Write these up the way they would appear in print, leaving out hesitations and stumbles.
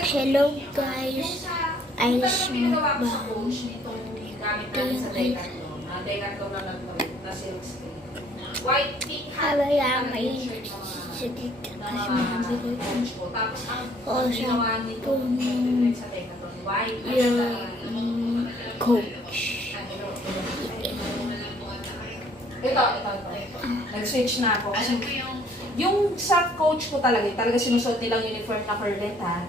Hello guys, ayos mo ba? Hello ya, may sige kasi mabigay ko. O siya yung coach. Ito. Nag-switch na ako. Kasi yung sa coach ko talaga sinusuot nilang uniform na curlet ha.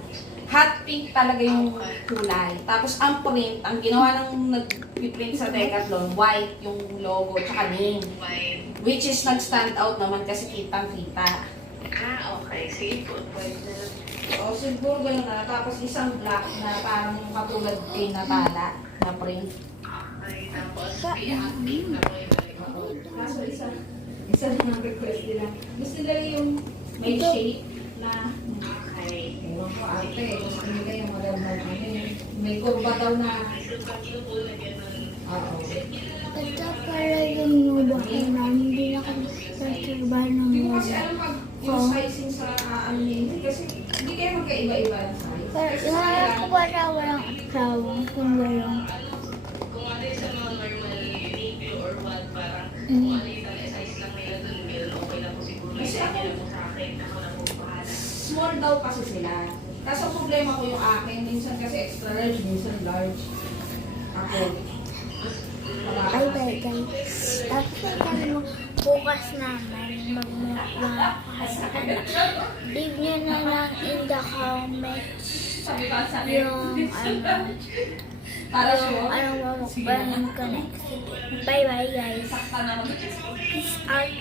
Hot pink talaga yung kulay. Tapos ang print, ang ginawa ng nag-print sa Decathlon, white yung logo, tsaka name. Which is nag-stand out naman kasi kitang-kita. Okay. Sige po. O siguro gano'n na. Tapos isang black na parang katulad kay Natala na print. Okay. Tapos, pink na po yung Kaso isa na ang request nila. Gusto nila yung may shape na Okay. ewan ko ate, gusto nila yung magandang may kurba daw na oo. Ito para yung nubahin na hindi na kami nagtrabaho ng Hindi ko kasi nubahin. alam pag yung sizing sa ano yun. Kasi hindi kayo magkaiba-iba ng size. Pero iwala ko ba na walang asawa kung gano'n? Kung ano yung sa mga normal review or what, parang kung ano yung size lang nila dun, okay lang po siguro. Kasi ako- Hindi lang po sa akin, ako na po bahala. Small daw kasi sila. Kaso ang problema ko yung akin, minsan kasi extra large, minsan large. Ako. Bye-bye guys. Tapos kami bukas naman magmamakasan. Leave nyo na lang in the comments yung Para sure. anong mamukbahin ko next. Bye-bye guys. Sakta naman. Peace out.